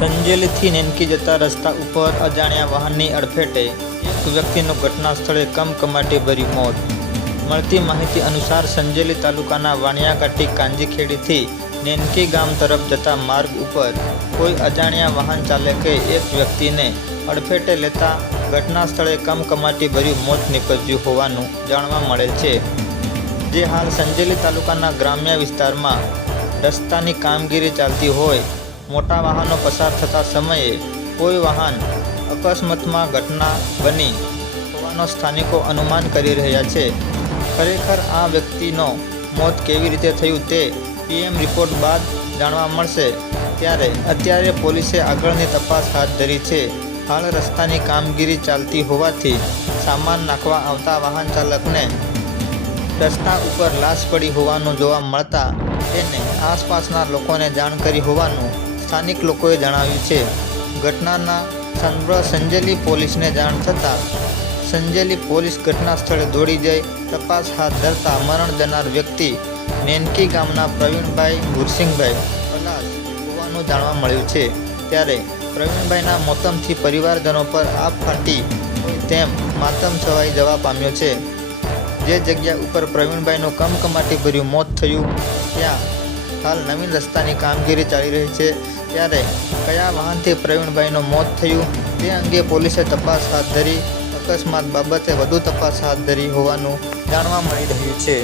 સંજેલીથી નેનકી જતા રસ્તા ઉપર અજાણ્યા વાહનની અડફેટે એક વ્યક્તિનું ઘટના સ્થળે કમકમાટી ભર્યું મોત. મળતી માહિતી અનુસાર સંજેલી તાલુકાના વાણિયાઘાટી કાંજીખેડીથી નેનકી ગામ તરફ જતા માર્ગ ઉપર કોઈ અજાણ્યા વાહન ચાલકે એક વ્યક્તિને અડફેટે લેતા ઘટના સ્થળે કમકમાટી ભર્યું મોત નીપજ્યું હોવાનું જાણવા મળેલ છે. જે હાલ સંજેલી તાલુકાના ગ્રામ્ય વિસ્તારમાં રસ્તાની કામગીરી ચાલતી હોય મોટા વાહનો પસાર થતા સમયે કોઈ વાહન અકસ્માતમાં ઘટના બની હોવાનો સ્થાનિકો અનુમાન કરી રહ્યા છે. ખરેખર આ વ્યક્તિનો મોત કેવી રીતે થયું તે પીએમ રિપોર્ટ બાદ જાણવા મળશે. ત્યારે અત્યારે પોલીસે આગળની તપાસ હાથ ધરી છે. હાલ રસ્તાની કામગીરી ચાલતી હોવાથી સામાન નાખવા આવતા વાહન ચાલકને રસ્તા ઉપર લાશ પડી હોવાનું જોવા મળતા તેને આસપાસના લોકોને જાણ કરી હોવાનું સ્થાનિક લોકોએ જણાવ્યું છે. ઘટનાના સંદર્ભ સંજેલી પોલીસને જાણ થતાં સંજેલી પોલીસ ઘટના સ્થળે દોડી જઈ તપાસ હાથ ધરતા મરણ જનાર વ્યક્તિ નેનકી ગામના પ્રવીણભાઈ ગુરસિંગભાઈ પલાસ હોવાનું જાણવા મળ્યું છે. ત્યારે પ્રવીણભાઈના મોતમથી પરિવારજનો પર આપ ફાટી તેમ માતમ છવાઈ જવા પામ્યો છે. જે જગ્યા ઉપર પ્રવીણભાઈનું કમકમાટીભર્યું મોત થયું, ત્યાં હાલ નવીન રસ્તાની કામગીરી ચાલી રહી છે. ત્યારે કયા વાહનથી પ્રવીણભાઈનું મોત થયું તે અંગે પોલીસે તપાસ હાથ ધરી. અકસ્માત બાબતે વધુ તપાસ હાથ ધરી હોવાનું જાણવા મળી રહ્યું છે.